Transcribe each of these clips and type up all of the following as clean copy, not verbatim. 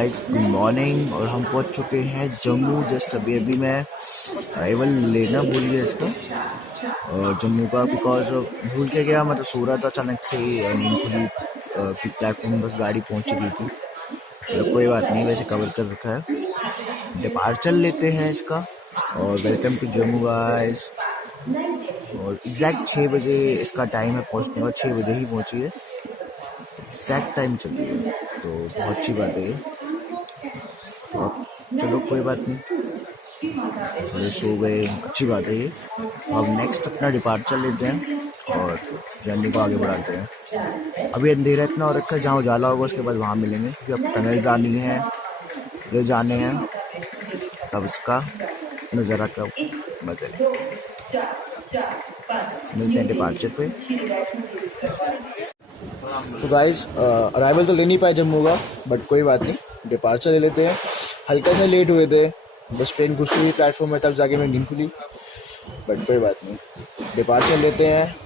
Guys good morning. और हम पहुंच चुके हैं जम्मू। जस्ट अभी अभी मैं अराइवल लेना भूल गया इसका और जम्मू का, बिकॉज भूल के गया, मतलब सो रहा था अचानक से ही, नींद खुली कि प्लेटफॉर्म बस गाड़ी पहुंच चुकी थी। मतलब कोई बात नहीं, वैसे कवर कर रखा है। डिपार्चर लेते हैं इसका। और वेलकम टू जम्मू गाइस। और एग्जैक्ट 6 बजे इसका टाइम है पहुंचने का, 6 बजे ही पहुंची है, एग्जैक्ट टाइम चल रही है, तो बहुत अच्छी बात है ये। तो अब चलो कोई बात नहीं, थोड़े सो गए, अच्छी बात है ये। अब नेक्स्ट अपना डिपार्चर लेते हैं और जर्नी को आगे बढ़ाते हैं। अभी अंधेरा इतना हो रखा है, जहाँ उजाला होगा उसके बाद वहाँ मिलेंगे, क्योंकि अब टनल जानी है, उधर जाने हैं, तब इसका नज़ारा का मजा लेंगे। मिलते हैं डिपार्चर पे। तो गाइस अराइवल तो ले नहीं पाए जम्मू का, बट कोई बात नहीं, डिपार्चर ले लेते हैं। हल्का सा लेट हुए थे, बस ट्रेन घुसी हुई प्लेटफॉर्म में, तब जाके मेरी नींद खुली, बट कोई बात नहीं, डिपार्चर लेते हैं।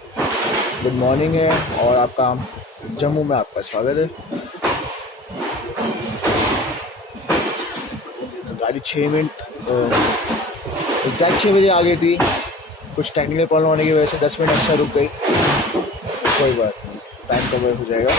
गुड मॉर्निंग है और आपका जम्मू में आपका स्वागत है। तो गाड़ी 6 मिनट एग्जैक्ट 6 बजे आ गई थी, कुछ टेक्निकल प्रॉब्लम होने की वजह से 10 मिनट एक्स्ट्रा रुक गई, कोई बात नहीं, टाइम कवर हो जाएगा।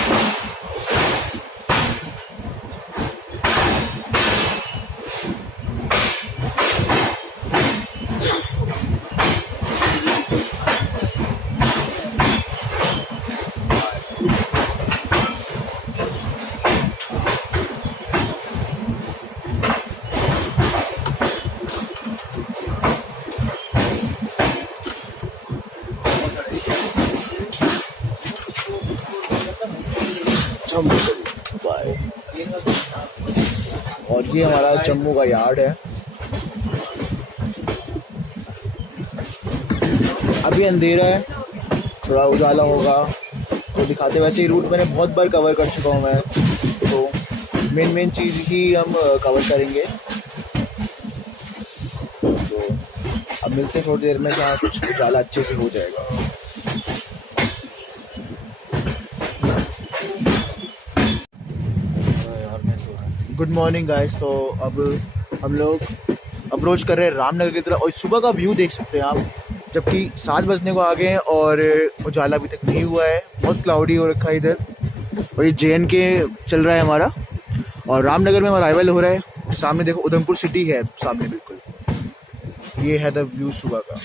बाय। और ये हमारा जम्मू का यार्ड है। अभी अंधेरा है, थोड़ा उजाला होगा तो दिखाते। वैसे ही रूट मैंने बहुत बार कवर कर चुका हूँ मैं, तो मेन चीज़ ही हम कवर करेंगे। तो अब मिलते हैं थोड़ी देर में, जहाँ कुछ उजाला अच्छे से हो जाएगा। Good morning guys. तो अब हम लोग अप्रोच कर रहे हैं रामनगर की तरफ, और सुबह का व्यू देख सकते हैं आप, जबकि 7 बजने को आ गए हैं और उजाला अभी तक नहीं हुआ है, बहुत क्लाउडी हो रखा है इधर। और ये JNK चल रहा है हमारा, और रामनगर में हमारा अराइवल हो रहा है। सामने देखो उधमपुर सिटी है सामने बिल्कुल। ये है द व्यू सुबह का।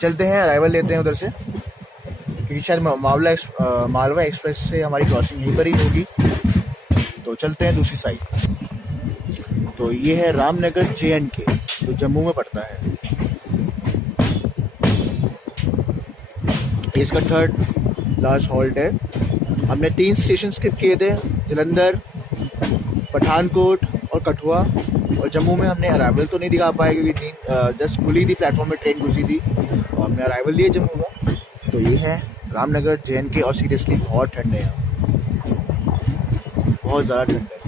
चलते हैं, अराइवल लेते हैं उधर से, क्योंकि शायद मालवा एक्सप्रेस से हमारी क्रॉसिंग यहीं पर ही होगी, तो चलते हैं दूसरी साइड। तो ये है रामनगर JNK, जो जम्मू में पड़ता है। इसका 3rd लास्ट हॉल्ट है। हमने 3 स्टेशन स्किप किए थे, जलंधर, पठानकोट और कठुआ। और जम्मू में हमने अराइवल तो नहीं दिखा पाए, क्योंकि जस्ट खुली थी प्लेटफॉर्म में, ट्रेन घुसी थी, और हमने अराइवल लिए जम्मू में। तो ये है रामनगर JNK, और सीरियसली बहुत ठंड है यहाँ, बहुत ज़्यादा ठंड है।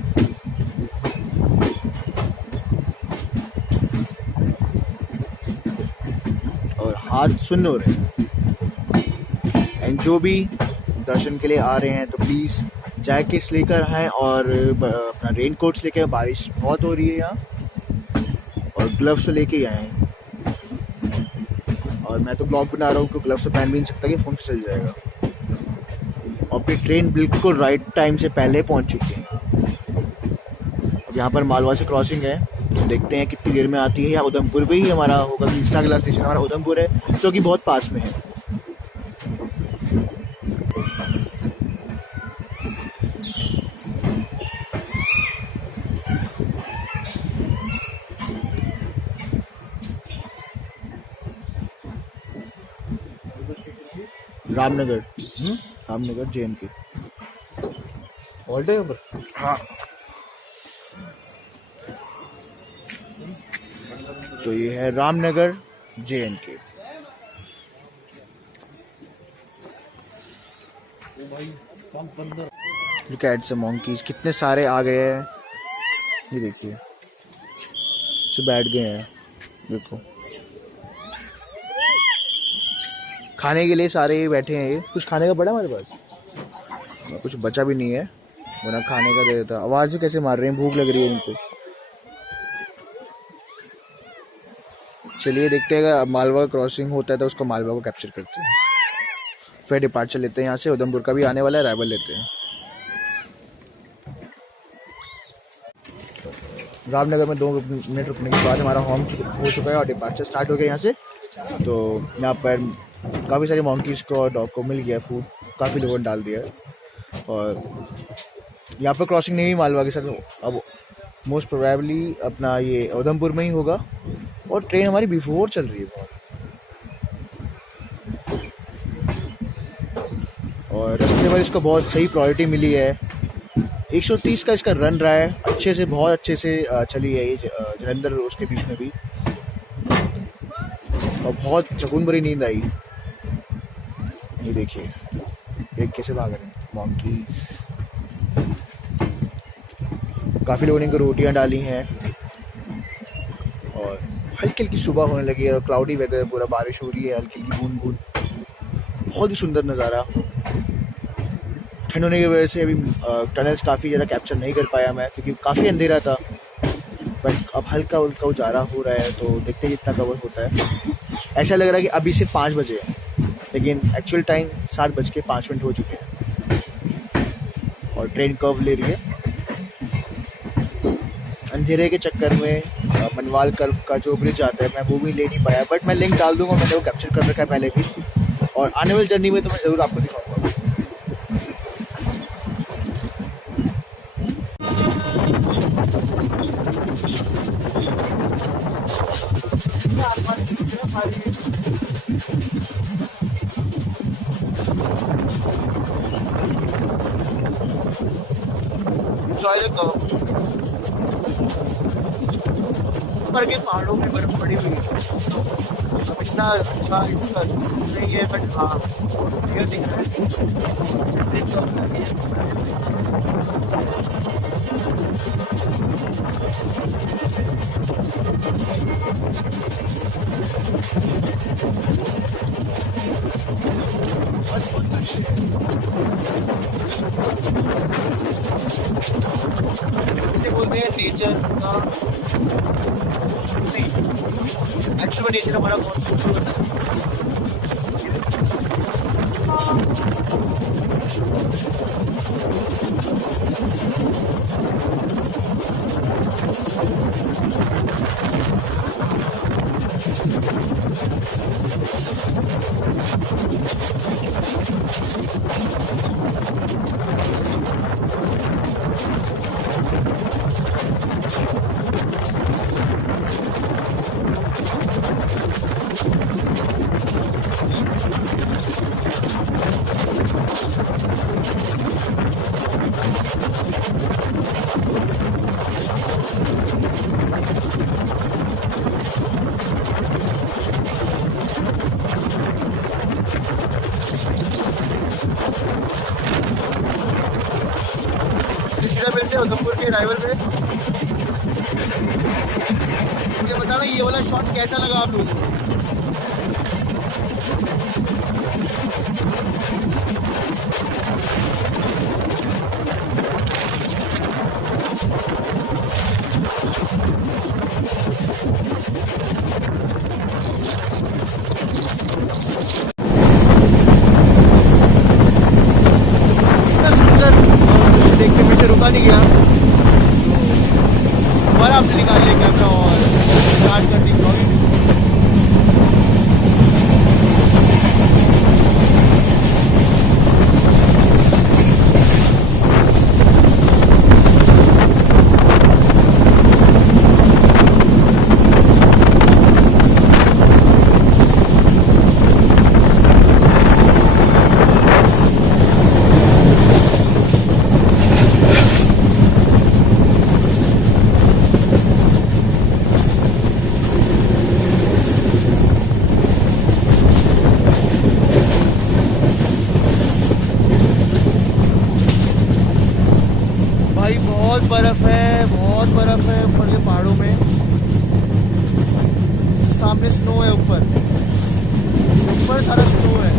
और हाथ सुन्न हो रहे हैं। एंड जो भी दर्शन के लिए आ रहे हैं तो प्लीज़ जैकेट्स लेकर आएँ, और अपना रेन कोट्स लेकर, बारिश बहुत हो रही है यहाँ, और ग्लव्स तो लेके ही आए हैं। और मैं तो ब्लॉग बना रहा हूँ, क्योंकि ग्लव्स तो पहन भी नहीं सकता कि फ़ोन फिसल जाएगा। और फिर ट्रेन बिल्कुल राइट टाइम से पहले पहुँच चुकी है। अब यहाँ पर मालवा से क्रॉसिंग है, देखते हैं कितनी देर में आती है। या उधमपुर पे ही हमारा होगा, कि इसका अगला स्टेशन हमारा उधमपुर है, जो कि बहुत पास में है। रामनगर रामनगर JNK हॉल्ट है यहाँ पर। हाँ, तो ये है Ramnagar JNK। Look at the monkeys, कितने सारे आ गए हैं, ये देखिए, से बैठ गए हैं, देखो खाने के लिए सारे बैठे हैं। ये कुछ खाने का पड़ा हमारे पास, कुछ बचा भी नहीं है। वरना खाने का दे देता। आवाज भी कैसे मार रहे हैं, भूख लग रही है इनको। चलिए देखते हैं, अब मालवा क्रॉसिंग होता है तो उसको मालवा को कैप्चर करते हैं, फिर डिपार्चर लेते हैं यहाँ से। उधमपुर का भी आने वाला है, राइवल लेते हैं। रामनगर में 2 मिनट रुकने के बाद हमारा होम हो चुका है और डिपार्चर स्टार्ट हो गया यहाँ से। तो यहाँ पर काफ़ी सारे मंकीज़ को और डॉग को मिल गया फूड, काफ़ी लोगों ने डाल दिया है। और यहाँ पर क्रॉसिंग नहीं हुई मालवा के साथ, अब मोस्ट प्रोबेबली अपना ये उधमपुर में ही होगा। और ट्रेन हमारी बिफोर चल रही है बहुत, और रास्ते पर इसको बहुत सही प्रायोरिटी मिली है। 130 का इसका रन रहा है, अच्छे से, बहुत अच्छे से चली है ये जलंधर उसके बीच में भी। और बहुत सुकून भरी नींद आई। ये देखिए देख कैसे भाग रहे हैं मंकी। काफ़ी लोगों ने इनको रोटियां डाली हैं और हल्की हल्की सुबह होने लगी है और क्लाउडी वेदर, पूरा बारिश हो रही है, हल्की हल्की बूंद बूंद। बहुत ही सुंदर नज़ारा। ठंड होने की वजह से अभी टनल्स काफ़ी ज़्यादा कैप्चर नहीं कर पाया मैं, क्योंकि काफ़ी अंधेरा था। बट अब हल्का हल्का उजाला हो रहा है, तो देखते हैं कितना कवर होता है। ऐसा लग रहा है कि अभी से 5 बजे है, लेकिन एक्चुअल टाइम 7:05 हो चुके हैं और ट्रेन कर्व ले रही है। अंधेरे के चक्कर में मनवाल कर्व का जो ब्रिज आता है मैं वो भी ले नहीं पाया, बट मैं लिंक डाल दूंगा, मैंने वो कैप्चर कर रखा है पहले भी, और आने वाली जर्नी में तो मैं ज़रूर आपको दिखाऊंगा। ऊपर के पहाड़ों में बर्फ पड़ी हुई है, अब इतना अच्छा इसका नहीं है, बट हाँ ये दिख रहा इसे बोलते हैं नेचर का। एक्चुअली नेचर हमारा बहुत खूबसूरत है। मिलते हैं उधमपुर के राइवल में। मुझे बताना ये वाला शॉट कैसा लगा आप लोगों को। रुका नहीं गया, दोबारा आपने निकाल लिया कैमरा और स्टार्ट कर दी ब्लॉगिंग। बहुत बर्फ है ऊपर के पहाड़ों में। सामने स्नो है, ऊपर सारा स्नो है।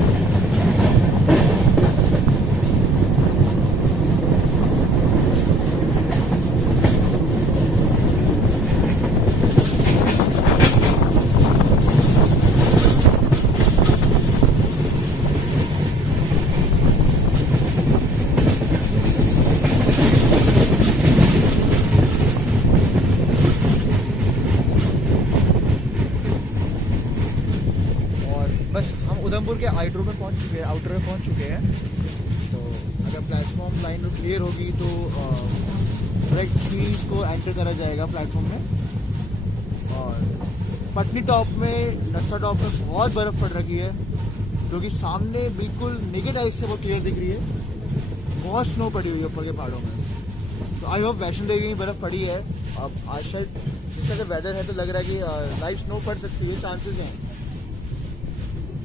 उधमपुर के आउटर में पहुंच चुके हैं। तो अगर प्लेटफॉर्म लाइन क्लियर होगी तो डायरेक्ट ही इसको एंटर करा जाएगा प्लेटफॉर्म में। और पटनी टॉप में, नत्था टॉप में बहुत बर्फ़ पड़ रखी है, जो कि सामने बिल्कुल नेकेड आइज से बहुत क्लियर दिख रही है। बहुत स्नो पड़ी हुई है ऊपर के पहाड़ों में। तो आई होप वैष्णो देवी में बर्फ़ पड़ी है। अब आज शायद जिस तरह वेदर है तो लग रहा है कि लाइव स्नो पड़ सकती है, चांसेस हैं।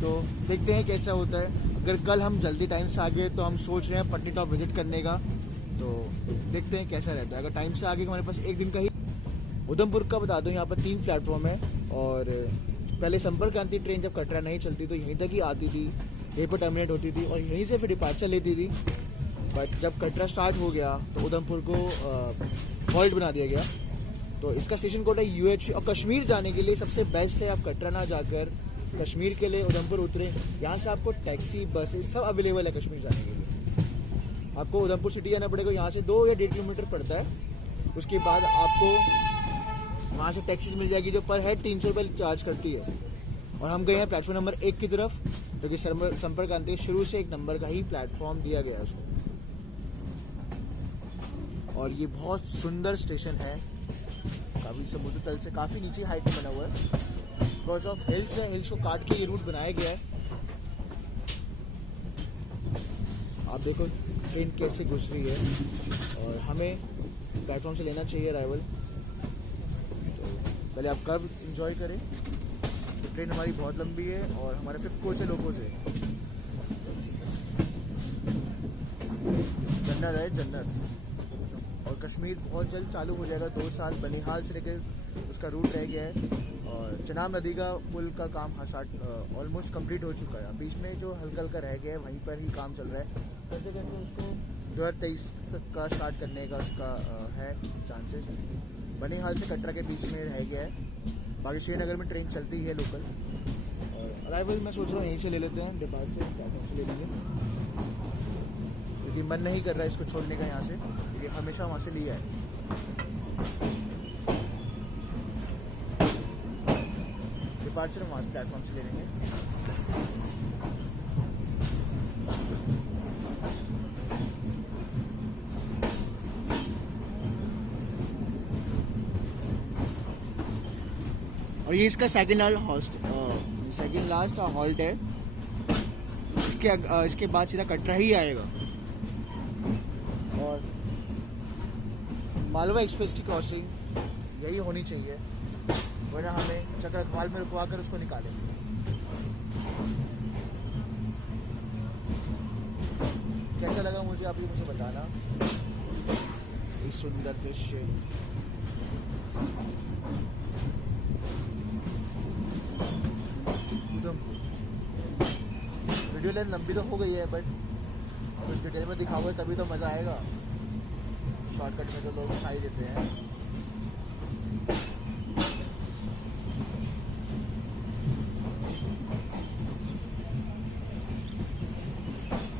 तो देखते हैं कैसा होता है। अगर कल हम जल्दी टाइम से आ गए तो हम सोच रहे हैं पटनी टॉप विजिट करने का। तो देखते हैं कैसा रहता है। अगर टाइम से आगे हमारे पास एक दिन का ही। उधमपुर का बता दूं, यहाँ पर 3 प्लेटफॉर्म है। और पहले संपर्क क्रांति ट्रेन जब कटरा नहीं चलती तो यहीं तक ही आती थी, यहीं पर टर्मिनेट होती थी और यहीं से फिर डिपार्चर लेती थी। बट जब कटरा स्टार्ट हो गया तो उधमपुर को हॉल्ट बना दिया गया। तो इसका स्टेशन कोड है UH। और कश्मीर जाने के लिए सबसे बेस्ट है आप कटरा ना जाकर कश्मीर के लिए उधमपुर उतरे। यहाँ से आपको टैक्सी, बसेस सब अवेलेबल है कश्मीर जाने के लिए। आपको उधमपुर सिटी जाना पड़ेगा, यहाँ से 2 या 1.5 किलोमीटर पड़ता है। उसके बाद आपको वहाँ से टैक्सीज मिल जाएगी जो पर हेड 300 रुपये चार्ज करती है। और हम गए हैं प्लेटफॉर्म नंबर 1 की तरफ, जो कि संपर्क क्रांति के शुरू से 1 नंबर का ही प्लेटफॉर्म दिया गया है उसको। और ये बहुत सुंदर स्टेशन है, काफ़ी समुद्र तल से काफ़ी नीचे हाइट में बना हुआ है। बिकॉज ऑफ हिल्स है, हिल्स को काट के ये रूट बनाया गया है। आप देखो ट्रेन कैसे घुस रही है और हमें प्लेटफॉर्म से लेना चाहिए अराइवल। तो पहले आप कर्व इंजॉय करें। तो ट्रेन हमारी बहुत लंबी है और हमारे 5th कोच है लोगों से। जन्नत है जन्नत। और कश्मीर बहुत जल्द चालू हो जाएगा। 2 साल बनिहाल से लेकर उसका रूट रह गया है। और चनाब नदी का पुल का काम ऑलमोस्ट कंप्लीट हो चुका है। बीच में जो हल्का हल्का रह गया है वहीं पर ही काम चल रहा है। करते करते उसको 2023 तक का स्टार्ट करने का उसका है चांसेस। बनिहाल से कटरा के बीच में रह गया है। बाकी श्रीनगर में ट्रेन चलती है लोकल। और अराइवल मैं सोच रहा हूँ यहीं से ले लेते हैं, डिपार्चर प्लेटफॉर्म से ले लेंगे, क्योंकि मन नहीं कर रहा है इसको छोड़ने का यहाँ से, क्योंकि हमेशा वहाँ से लिया है। डिपार्चर वहाँ से प्लेटफॉर्म से ले लेंगे। और ये इसका सेकंड लास्ट हॉल्ट है। इसके बाद सीधा कटरा ही आएगा। और मालवा एक्सप्रेस की क्रॉसिंग यही होनी चाहिए, वरना हमें चक्रधवाल में रुकवा कर उसको निकालेंगे। कैसा लगा मुझे आप ये मुझे बताना। एक सुंदर दृश्य। वीडियो लेंथ लंबी तो हो गई है, बट कुछ डिटेल में दिखा हुआ है तभी तो मज़ा आएगा। शॉर्टकट में तो लोग खा ही देते हैं।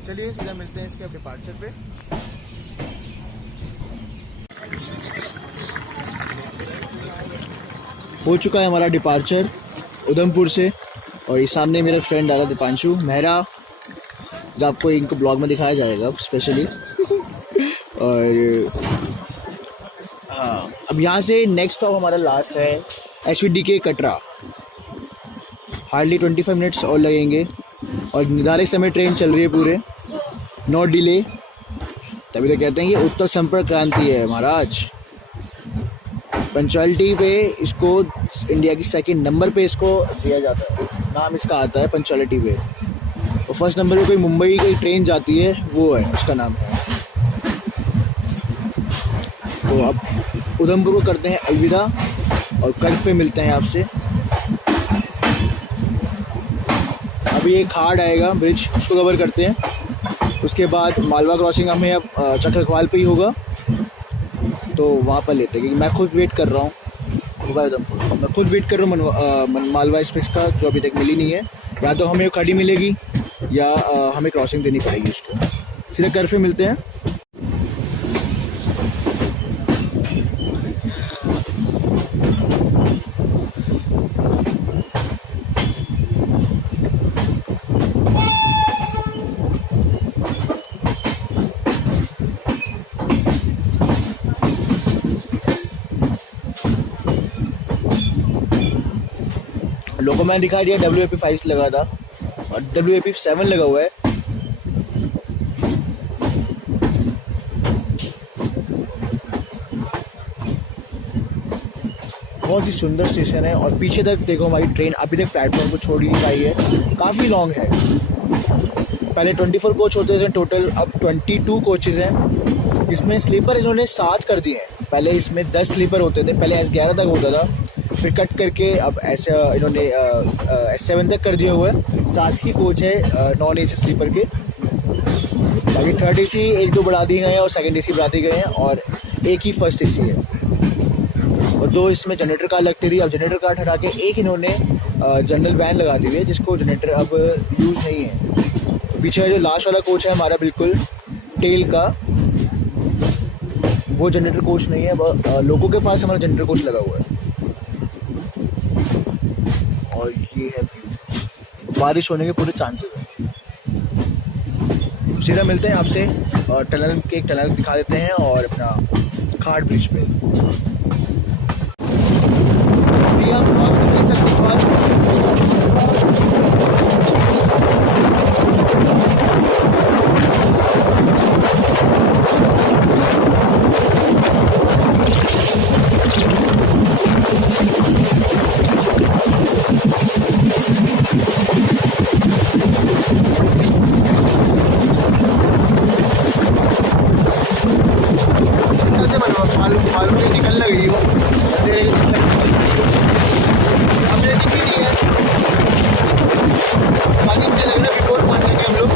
चलिए सीधा मिलते हैं इसके अब डिपार्चर पे। हो चुका है हमारा डिपार्चर उधमपुर से। और ये सामने मेरा फ्रेंड आ रहा दीपांशु मेहरा, जो आपको इनको ब्लॉग में दिखाया जाएगा स्पेशली। और हाँ, अब यहाँ से नेक्स्ट स्टॉप हमारा लास्ट है HVDK कटरा। हार्डली 25 मिनट्स और लगेंगे और निर्धारित समय ट्रेन चल रही है पूरे, नो डिले। तभी तो कहते हैं ये उत्तर संपर्क क्रांति है महाराज। पंचुअलिटी पे इसको इंडिया की 2nd नंबर पे इसको दिया जाता है, नाम इसका आता है पंचुअलिटी पे। और 1st नंबर पे कोई मुंबई की ट्रेन जाती है, वो है उसका नाम है। तो अब उधमपुर को करते हैं अलविदा और कल पे मिलते हैं आपसे। अभी एक हार्ड आएगा ब्रिज, उसको कवर करते हैं। उसके बाद मालवा क्रॉसिंग हमें अब चक्रधवाल पे ही होगा, तो वहाँ पर लेते हैं, क्योंकि मैं खुद वेट कर रहा हूँ। मैं खुद वेट कर रहा हूँ मालवा एक्सप्रेस का, जो अभी तक मिली नहीं है। या तो हमें खड़ी मिलेगी या हमें क्रॉसिंग देनी पड़ेगी उसको। सीधे कर्फ पे मिलते हैं। लोगों मैंने दिखा दिया WAP5 लगा था और WAP7 लगा हुआ है। बहुत ही सुंदर स्टेशन है और पीछे तक देखो हमारी ट्रेन अभी तक प्लेटफॉर्म को छोड़ ही नहीं पाई है, काफ़ी लॉन्ग है। पहले 24 कोच होते थे टोटल, अब 22 कोचेज़ हैं। इसमें स्लीपर इन्होंने 7 कर दिए हैं। पहले इसमें 10 स्लीपर होते थे, पहले S11 तक होता था, फिर कट करके अब ऐसा इन्होंने S7 तक कर दिया हुआ है। 7 ही कोच है नॉन AC स्लीपर के। बाकी थर्ड AC 1-2 बढ़ा दिए गए हैं और सेकंड AC बढ़ा दिए गए हैं और एक ही फर्स्ट AC है और 2 इसमें जनरेटर कार लगती थी। अब जनरेटर कार हटा के एक इन्होंने जनरल वैन लगा दी हुई है जिसको जनरेटर अब यूज़ नहीं है। तो पीछे जो लास्ट वाला कोच है हमारा बिल्कुल टेल का, वो जनरेटर कोच नहीं है, लोगों के पास हमारा जनरेटर कोच लगा हुआ है। और ये है व्यू, बारिश होने के पूरे चांसेस हैं। सीधा मिलते हैं आपसे टनल के, एक टनल दिखा देते हैं और अपना खाड़ ब्रिज पे क्रॉस कर सकते मालूम नहीं निकल लगी वो हमने दिखी नहीं है। बाकी मुझे लग रहा है बिफोर पहुँच जाएंगे हम लोग।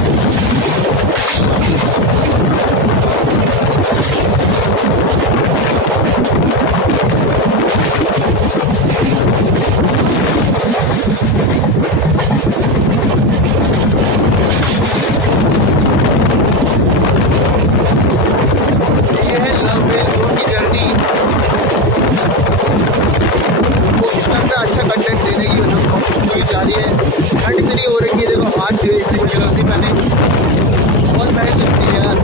ये है लंबे जोन की जर्नी। कोशिश करता है अच्छा कंटेंट देने की, जो कोशिश पूरी जा रही है। ठंड इतनी हो रही है, देखो हाथ से इतनी मुझे लगती मैंने बहुत मेहनत लगती है यार।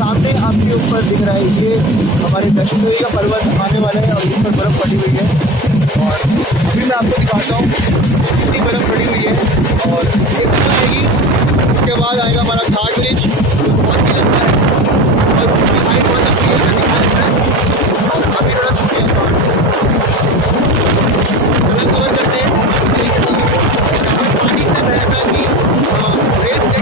सामने आपके ऊपर दिख रहा है ये हमारे दशमेश का पर्वत आने वाला है और इन पर बर्फ़ पड़ी हुई है। और अभी मैं आपको दिखाता हूँ कितनी बर्फ़ पड़ी हुई है और ये आएगी, उसके बाद आएगा हमारा घाट ब्रिज जो बहुत ही लंबा है और उसकी हाइट बहुत अच्छी है, और अभी थोड़ा छुट्टी है कवर करते हैं। पानी इतना बहता है कि रेत के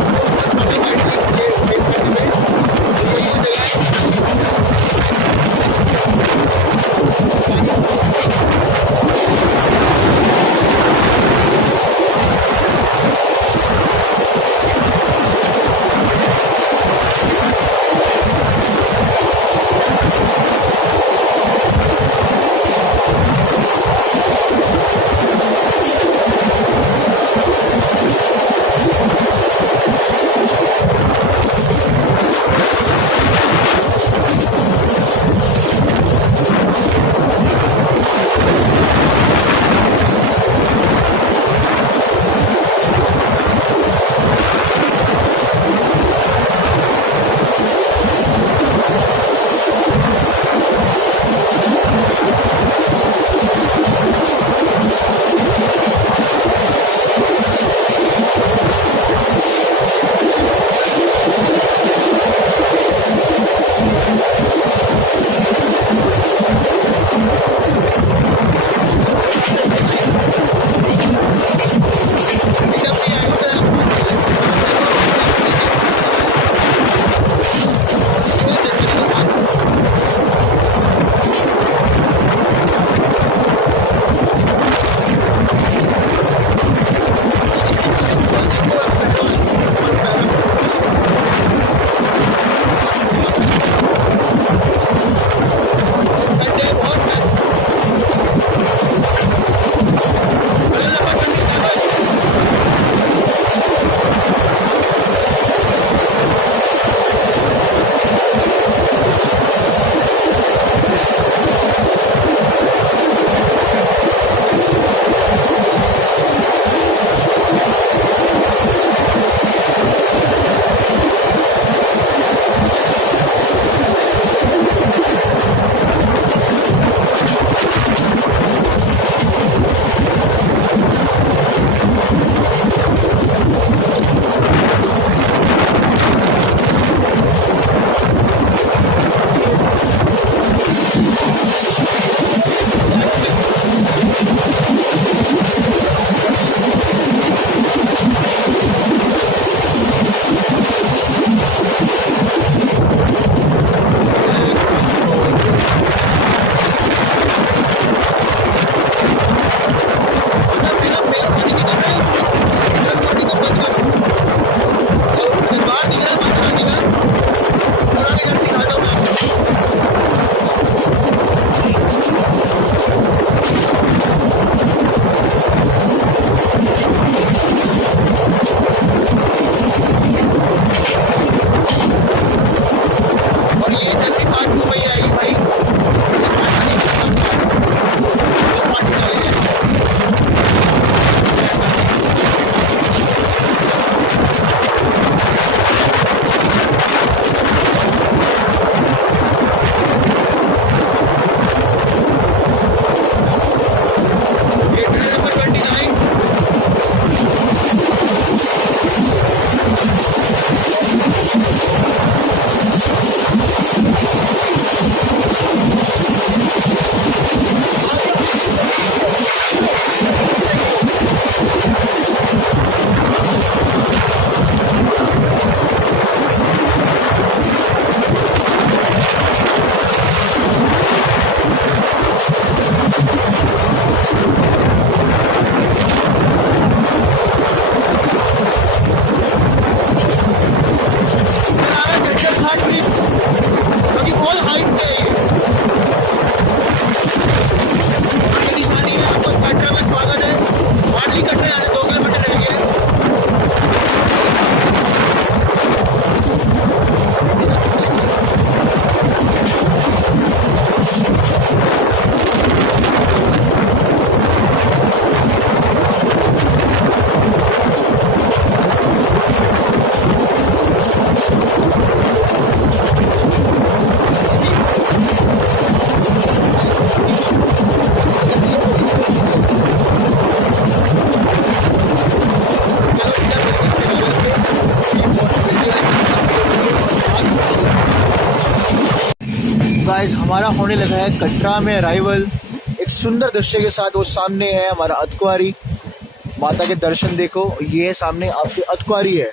गाइस हमारा होने लगा है कटरा में अराइवल। एक सुंदर दृश्य के साथ वो सामने है हमारा अतकुआरी माता के दर्शन। देखो ये सामने आपकी अतकुआरी है,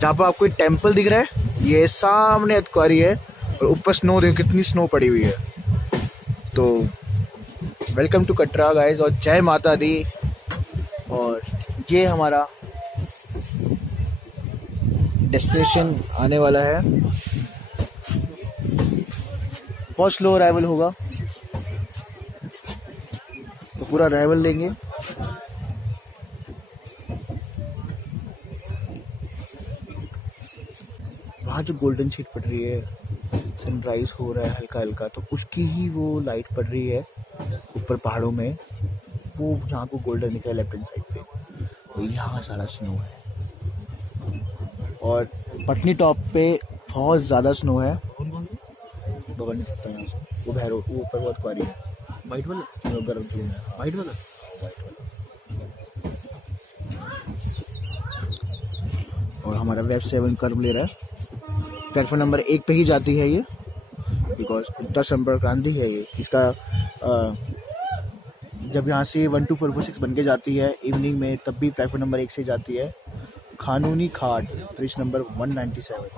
जहाँ पर आपको टेम्पल दिख रहा है, ये सामने अतकुआरी है। और ऊपर स्नो देखो कितनी स्नो पड़ी हुई है। तो वेलकम टू कटरा गाइस और जय माता दी। और ये हमारा डेस्टिनेशन आने वाला है। बहुत स्लो अराइवल होगा, तो पूरा अराइवल लेंगे। वहाँ जो गोल्डन शीट पड़ रही है, सनराइज हो रहा है हल्का हल्का, तो उसकी ही वो लाइट पड़ रही है ऊपर पहाड़ों में। वो जहाँ को गोल्डन निकला लेफ्ट हैंड साइड पे, तो यहाँ सारा स्नो है। और पटनी टॉप पे बहुत ज़्यादा स्नो है। बगल में सकता है वो भैरो, वो ऊपर बहुत क्वारी है। वाइट वाला गर्म जून है, वाइट वाला और हमारा वेब 7 कर्व ले रहा है। प्लेटफॉर्म नंबर 1 पे ही जाती है ये, बिकॉज उत्तर संपर्क क्रांति है ये। इसका जब यहाँ से 12446 बन के जाती है इवनिंग में, तब भी प्लेटफॉर्म नंबर 1 से जाती है खानूनी खाट ब्रिज नंबर 197।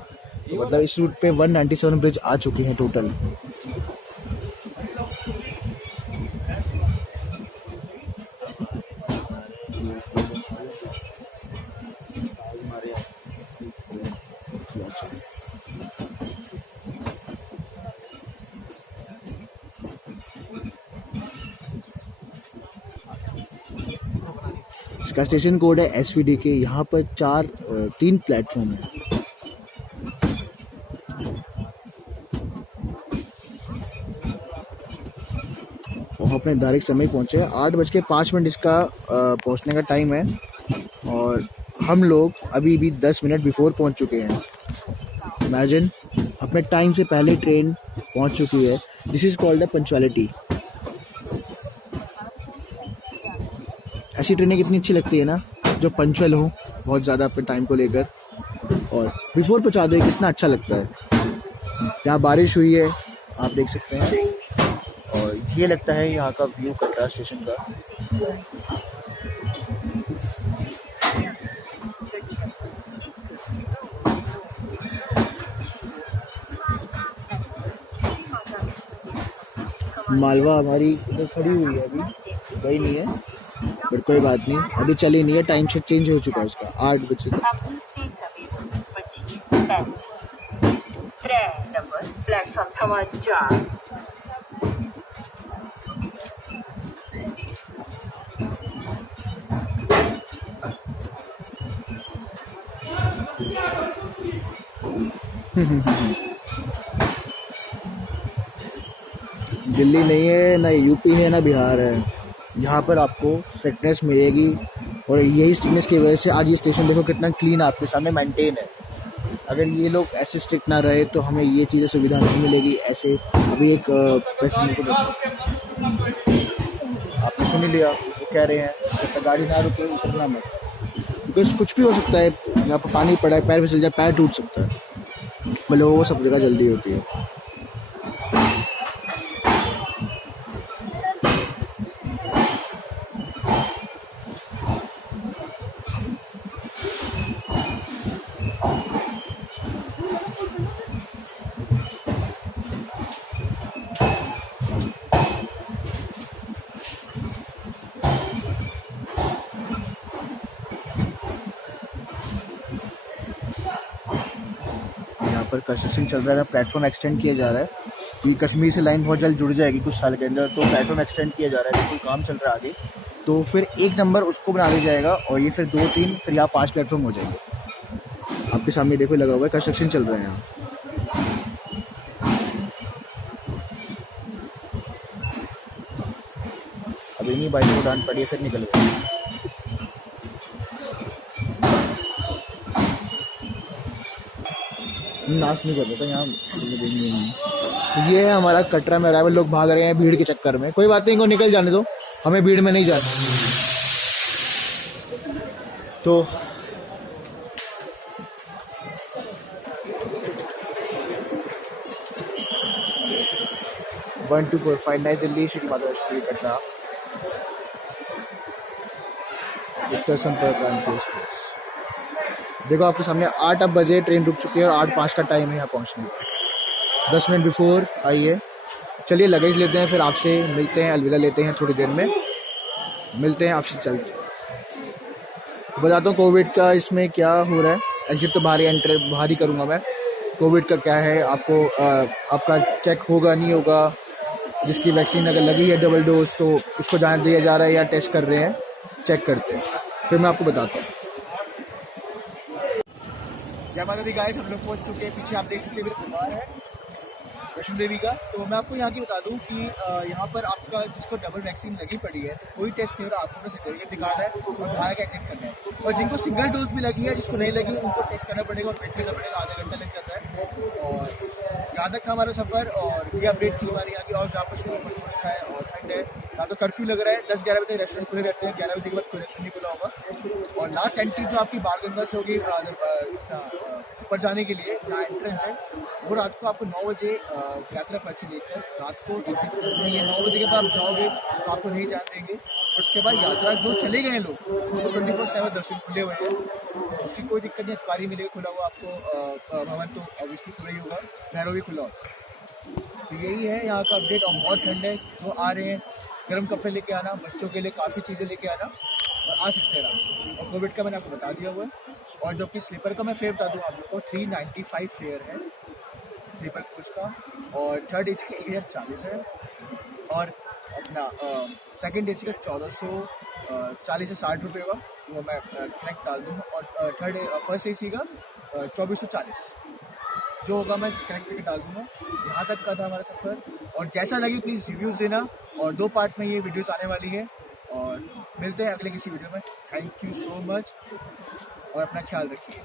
तो मतलब इस रूट पे 197 ब्रिज आ चुके हैं टोटल। इसका स्टेशन कोड है SVD के। यहाँ पर 3 प्लेटफॉर्म है। अपने निर्धारित समय पहुंचे 8:05 इसका पहुंचने का टाइम है। और हम लोग अभी भी 10 मिनट बिफोर पहुंच चुके हैं। इमेजिन, अपने टाइम से पहले ट्रेन पहुंच चुकी है। This is called the punctuality. ऐसी ट्रेनें कितनी अच्छी लगती है ना, जो पंक्चुअल हो बहुत ज़्यादा अपने टाइम को लेकर, और बिफोर पहुंचा दे, कितना अच्छा लगता है। यहाँ बारिश हुई है, आप देख सकते हैं। और ये लगता है यहाँ का व्यू कटरा स्टेशन का। मालवा हमारी खड़ी हुई है, अभी गई नहीं है, बट कोई बात नहीं, अभी चली नहीं है। टाइम से चेंज हो चुका है उसका 8 बजे तक। दिल्ली नहीं है, ना यूपी है, ना बिहार है। यहाँ पर आपको स्ट्रिक्टनेस मिलेगी और यही स्ट्रिक्टनेस की वजह से आज ये स्टेशन देखो कितना क्लीन आपके सामने मेंटेन है। अगर ये लोग ऐसे स्ट्रिक्ट ना रहे तो हमें ये चीज़ें सुविधा नहीं मिलेगी। ऐसे अभी एक पैसेंजर को आपने सुन ही लिया, वो कह रहे हैं जब तक गाड़ी ना रुके उतरना मत, बिकॉज कुछ भी हो सकता है। यहाँ पर पानी पड़ा है, पैर फिसल जाए, पैर टूट सकता है। पर लोगों को सब जगह जल्दी होती है। यहाँ पर कंस्ट्रक्शन चल रहा है, प्लेटफॉर्म एक्सटेंड किया जा रहा है क्योंकि कश्मीर से लाइन बहुत जल्द जुड़ जाएगी कुछ साल के अंदर। तो प्लेटफॉर्म एक्सटेंड किया जा रहा है, बिल्कुल काम चल रहा है आगे। तो फिर 1 नंबर उसको बना दिया जाएगा और ये फिर 2, 3, फिर यहाँ 5 प्लेटफॉर्म हो जाएंगे। आपके सामने देखो लगा हुआ है, कंस्ट्रक्शन चल रहा है यहाँ। अब इन्हीं बाइक को डांट पड़ी है, फिर निकल गए। नाश नहीं कर देता यहाँ। तो ये है हमारा कटरा में अराइवल। लोग भाग रहे हैं भीड़ के चक्कर में, कोई बात नहीं, इनको निकल जाने दो, हमें भीड़ में नहीं जाना। तो 12459 नई दिल्ली श्री माता वैष्णो देवी कटरा उत्तर संपर्क एक्सप्रेस। देखो आपके सामने 8 अब बजे, ट्रेन रुक चुकी है और 8:05 का टाइम है यहाँ पहुँचने का। 10 मिनट बिफोर आइए। चलिए लगेज लेते हैं, फिर आपसे मिलते हैं, अलविदा लेते हैं, थोड़ी देर में मिलते हैं आपसे। चलते बताता हूँ कोविड का इसमें क्या हो रहा है। एग्जिट तो बाहर ही करूँगा मैं। कोविड का क्या है, आपको आपका चेक होगा नहीं होगा, जिसकी वैक्सीन अगर लगी है डबल डोज तो उसको जांच दिया जा रहा है या टेस्ट कर रहे हैं, चेक करते हैं, फिर मैं आपको बताता हूँ। जय माता दी गाइस, हम लोग पहुँच चुके हैं। पीछे आप देख सकते हैं परिवार है वैष्णो देवी का। तो मैं आपको यहाँ की बता दूँ कि यहाँ पर आपका जिसको डबल वैक्सीन लगी पड़ी है तो कोई टेस्ट नहीं हो रहा, आपको सर्टिफिकेट दिखाना है और बाहर का चेक करना है। और जिनको सिंगल डोज भी लगी है, जिसको नहीं लगी उनको टेस्ट करना पड़ेगा और वेट करना पड़ेगा, आधा घंटा लग जाता है। और यहाँ तक था हमारा सफ़र और ये अपडेट थी हमारी यहाँ की। और जहाँ पर शुरू होता है और ठंड है, यहाँ तो कर्फ्यू लग रहा है, 10-11 बजे तक रेस्टोरेंट खुले रहते हैं, 11 बजे के बाद कोई रेस्टोरेंट नहीं खुला होगा। और लास्ट एंट्री जो आपकी बाणगंगा से होगी ऊपर जाने के लिए, जहाँ एंट्रेंस है, वो रात को आपको 9 बजे यात्रा पर्ची लेकर रात को एग्जिट करते हैं। 9 बजे के बाद आप जाओगे तो आपको नहीं जाने देंगे। और उसके बाद यात्रा जो चले गए लोग, तो 24/7 दर्शन खुले हुए हैं, उसकी कोई दिक्कत नहीं। अखबारी मिलेगा खुला हुआ आपको, भवन तो ऑब्वियसली खुला ही होगा, भैरव भी खुला होगा। तो यही है यहाँ का अपडेट। और बहुत ठंड है, जो आ रहे हैं गर्म कपड़े लेके आना, बच्चों के लिए काफ़ी चीज़ें लेके आना और आ सकते हैं आराम से। और कोविड का मैंने आपको बता दिया हुआ है। और जो कि स्लीपर का मैं फेयर बता दूँ आप लोग को, 395 फेयर है स्लीपर कोच का, और थर्ड एसी का 1040 है, और अपना सेकंड एसी का 1440 से 60 रुपये होगा, वो मैं करेक्ट डाल दूँगा। और फर्स्ट एसी का 2440 जो होगा मैं करेक्ट करके डाल दूँगा। यहाँ तक का था हमारा सफ़र। और जैसा लगे प्लीज़ रिव्यूज़ देना, और 2 पार्ट में ये वीडियोस आने वाली है। और मिलते हैं अगले किसी वीडियो में। थैंक यू सो मच और अपना ख्याल रखिए।